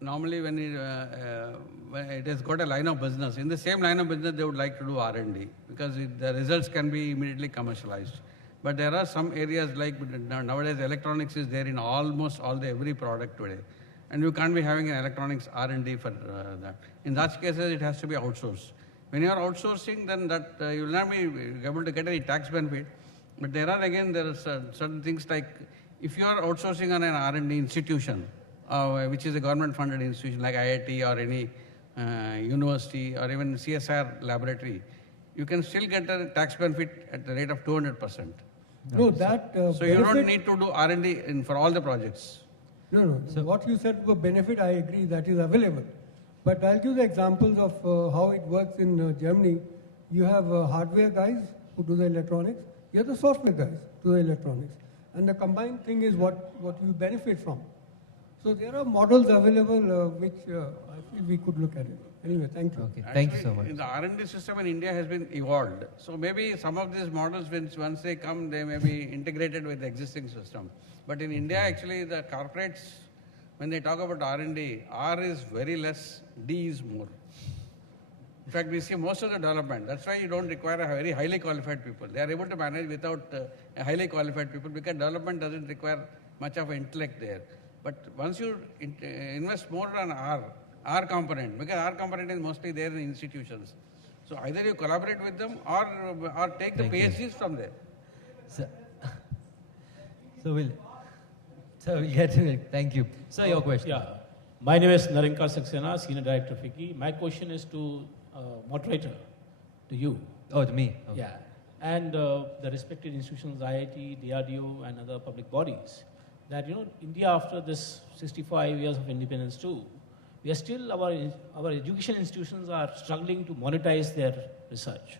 normally when it has got a line of business, in the same line of business they would like to do R&D because the results can be immediately commercialized. But there are some areas like nowadays electronics is there in almost every product today. And you can't be having an electronics R&D for that. In such cases, it has to be outsourced. When you are outsourcing, then that you will not be able to get any tax benefit. But there are certain things like if you are outsourcing on an R&D institution, which is a government-funded institution like IIT or any university or even CSR laboratory, you can still get a tax benefit at the rate of 200%. No, that So you don't need to do R&D for all the projects. No. So what you said for benefit, I agree, that is available. But I'll give the examples of how it works in Germany. You have hardware guys who do the electronics. You have the software guys who do the electronics. And the combined thing is what you benefit from. So there are models available which I feel we could look at it. Anyway, thank you. Okay, thank you so much. The R&D system in India has been evolved. So maybe some of these models, once they come, they may be integrated with the existing system. But in India, actually, the corporates, when they talk about R&D, R is very less, D is more. In fact, we see most of the development. That's why you don't require a very highly qualified people. They are able to manage without a highly qualified people because development doesn't require much of intellect there. But once you invest more on R component, because R component is mostly there in institutions. So either you collaborate with them or take the PhDs from there. So we'll get to it. Thank you. So your question. Yeah. My name is Narinkar Saxena, Senior Director of FICCI. My question is to moderator, to you. Oh, to me. Okay. Yeah. And the respected institutions, IIT, DRDO, and other public bodies, that, India after this 65 years of independence too, we are still, our education institutions are struggling to monetize their research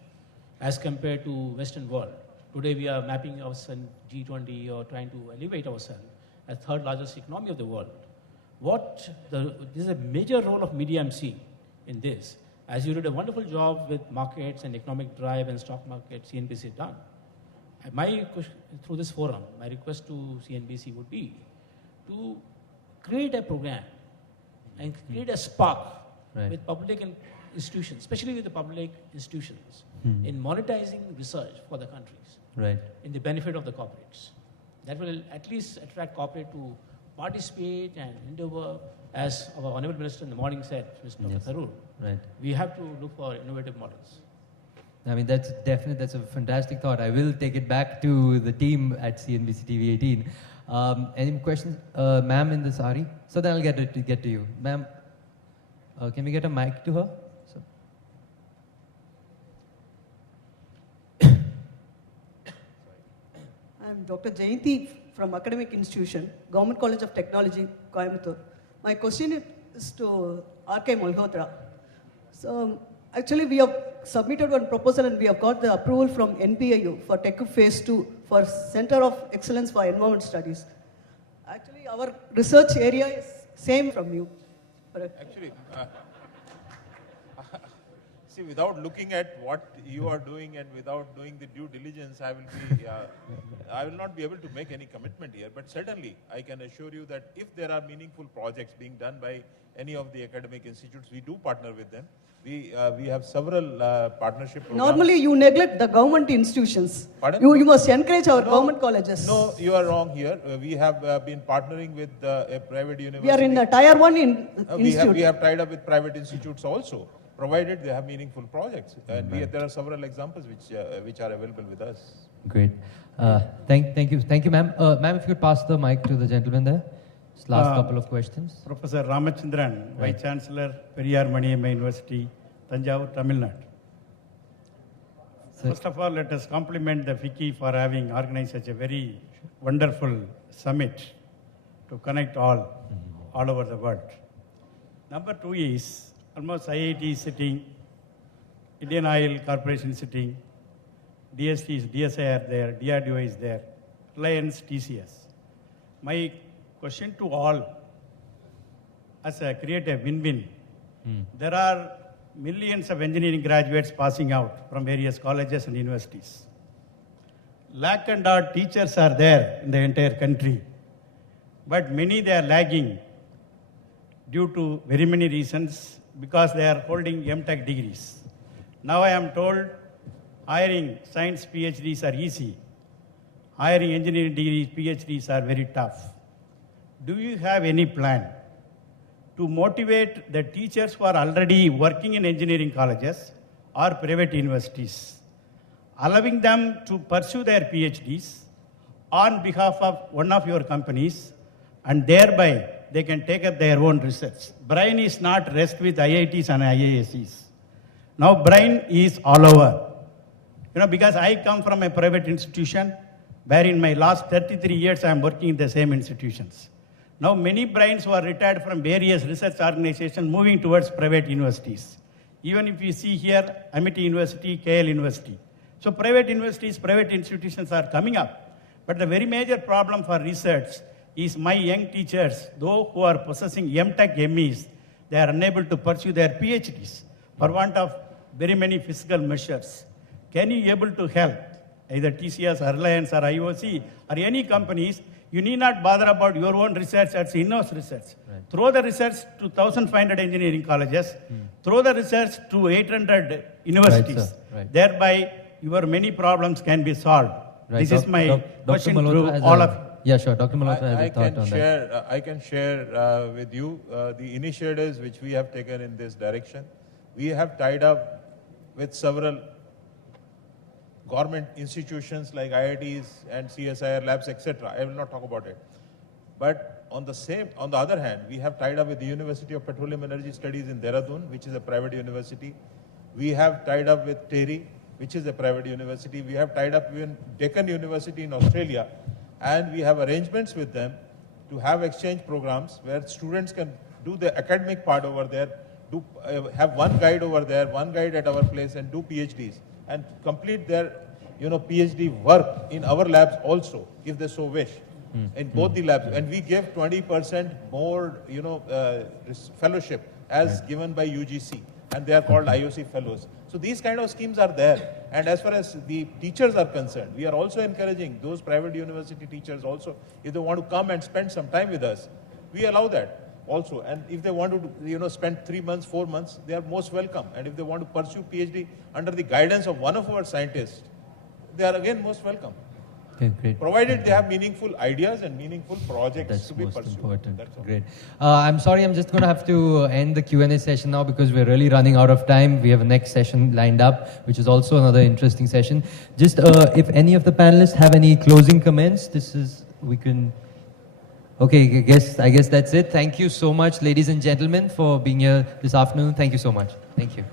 as compared to Western world. Today we are mapping ourselves in G20 or trying to elevate ourselves as third largest economy of the world. This is a major role of media I'm seeing in this. As you did a wonderful job with markets and economic drive and stock market, CNBC done. Through this forum, my request to CNBC would be to create a program and create a spark with public institutions, especially with the public institutions, in monetizing research for the countries, in the benefit of the corporates. That will at least attract corporate to participate and endeavor, as our Honorable Minister in the morning said, Mr. Dr. Tharoor. We have to look for innovative models. I mean, that's a fantastic thought. I will take it back to the team at CNBC TV 18. Any questions? Ma'am in the sari? So then I'll get to you. Ma'am, can we get a mic to her? I'm Dr. Jayanti from Academic Institution, Government College of Technology, Coimbatore. My question is to R.K. Malhotra. So actually we have submitted one proposal and we have got the approval from NPIU for TechUp Phase 2 for Center of Excellence for Environment Studies. Actually our research area is same from you. Actually, see, without looking at what you are doing and without doing the due diligence, I will not be able to make any commitment here. But certainly, I can assure you that if there are meaningful projects being done by any of the academic institutes, we do partner with them. We have several partnership programs. Normally, you neglect the government institutions. Pardon? You must encourage our government colleges. No, you are wrong here. We have been partnering with a private university. We are in a Tier 1 institute. We have tied up with private institutes also, provided they have meaningful projects. And there are several examples which are available with us. Great. Thank you, ma'am. Ma'am, if you could pass the mic to the gentleman there. Just last couple of questions. Professor Ramachandran, Vice Chancellor, Periyar Maniamma University, Tanjavur, Tamil Nadu. First of all, let us compliment the FICCI for having organized such a very wonderful summit to connect all over the world. Number two is almost IIT sitting, Indian Oil Corporation sitting, DSI are there, DRDO is there, Reliance, TCS. My question to all, create a win-win. There are millions of engineering graduates passing out from various colleges and universities. Lakh and odd teachers are there in the entire country, but many they are lagging due to very many reasons because they are holding MTech degrees. Now I am told hiring science PhDs are easy. Hiring engineering degrees, PhDs are very tough. Do you have any plan to motivate the teachers who are already working in engineering colleges or private universities, allowing them to pursue their PhDs on behalf of one of your companies, and thereby they can take up their own research? Brain is not rest with IITs and IIScs. Now brain is all over. Because I come from a private institution, where in my last 33 years I am working in the same institutions. Now many brains who are retired from various research organizations moving towards private universities. Even if you see here, Amity University, KL University. So private universities, private institutions are coming up. But the very major problem for research is my young teachers, those who are possessing MTech MEs, they are unable to pursue their PhDs for want of very many fiscal measures. Can you able to help either TCS, or Reliance, or IOC, or any companies? You need not bother about your own research, it's in-house research. Right. Throw the research to 1,500 engineering colleges, throw the research to 800 universities. Right. Thereby, your many problems can be solved. Right. This is my question to all of you. Yeah, sure. Dr. Malhotra has a thought on that. I can share with you the initiatives which we have taken in this direction. We have tied up with several government institutions like IITs and CSIR labs, etc. I will not talk about it. But on the other hand, we have tied up with the University of Petroleum Energy Studies in Dehradun, which is a private university. We have tied up with TERI, which is a private university. We have tied up with Deccan University in Australia, and we have arrangements with them to have exchange programs where students can do the academic part over there, have one guide over there, one guide at our place, and do PhDs. And complete their, PhD work in our labs also, if they so wish, in both the labs. And we give 20% more, fellowship as given by UGC, and they are called IOC fellows. So these kind of schemes are there. And as far as the teachers are concerned, we are also encouraging those private university teachers also, if they want to come and spend some time with us, we allow that also. And if they want to, spend 3 months, 4 months, they are most welcome. And if they want to pursue PhD under the guidance of one of our scientists, they are again most welcome. Okay, great. Provided they have meaningful ideas and meaningful projects That's to be most pursued. Important. That's all. Great. I'm sorry, I'm just going to have to end the Q&A session now because we're really running out of time. We have a next session lined up, which is also another interesting session. Just if any of the panelists have any closing comments, Okay, I guess that's it. Thank you so much, ladies and gentlemen, for being here this afternoon. Thank you so much. Thank you.